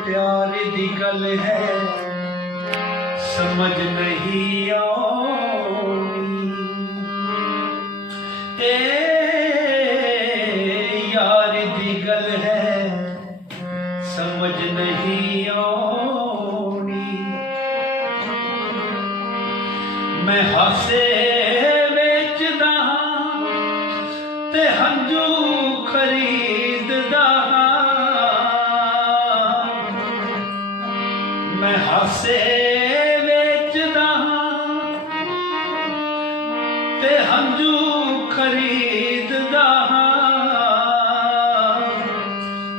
ਪਿਆਰ ਦੀ ਗੱਲ ਹੈ, ਸਮਝ ਨਹੀਂ ਆਉਣੀ ਏ ਯਾਰ ਦੀ ਗੱਲ ਹੈ, ਸਮਝ ਨਹੀਂ ਆਉਣੀ ਮੈਂ ਹਾਸੇ ਵੇਚਦਾ ਹਾਂ ਤੇ ਹੰਝੂ ਖਰੀ ਮੈਂ ਹਾਸੇ ਵੇਚਦਾ ਹਾਂ ਤੇ ਹੰਝੂ ਖਰੀਦਦਾ ਹਾਂ।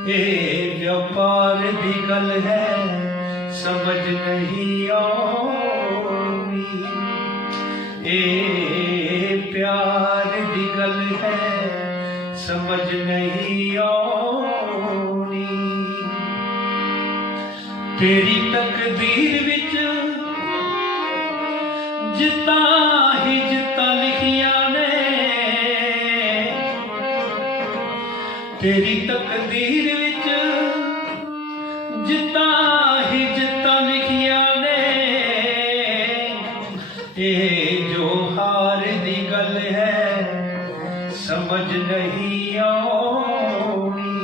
ਇਹ ਵਪਾਰ ਦੀ ਗੱਲ ਹੈ, ਸਮਝ ਨਹੀਂ ਆਉਣੀ ਇਹ ਪਿਆਰ ਦੀ ਗੱਲ ਹੈ, ਸਮਝ ਨਹੀਂ ਆਉਣੀ ਤੇਰੀ ਤਕਦੀਰ ਵਿੱਚ ਜਿੱਤਾਂ ਹੀ ਜਿੱਤਾਂ ਲਿਖੀਆਂ ਨੇ। ਤੇਰੀ ਤਕਦੀਰ ਵਿੱਚ ਜਿੱਤਾਂ ਹੀ ਜਿੱਤਾਂ ਲਿਖੀਆਂ ਨੇ। ਇਹ ਜੋ ਹਾਰ ਦੀ ਗੱਲ ਹੈ, ਸਮਝ ਨਹੀਂ ਆਉਣੀ।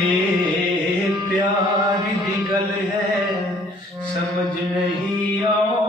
ਇਹ ਦੀ ਗੱਲ ਹੈ ਸਮਝ ਨਹੀਂ ਆਉਂਦੀ।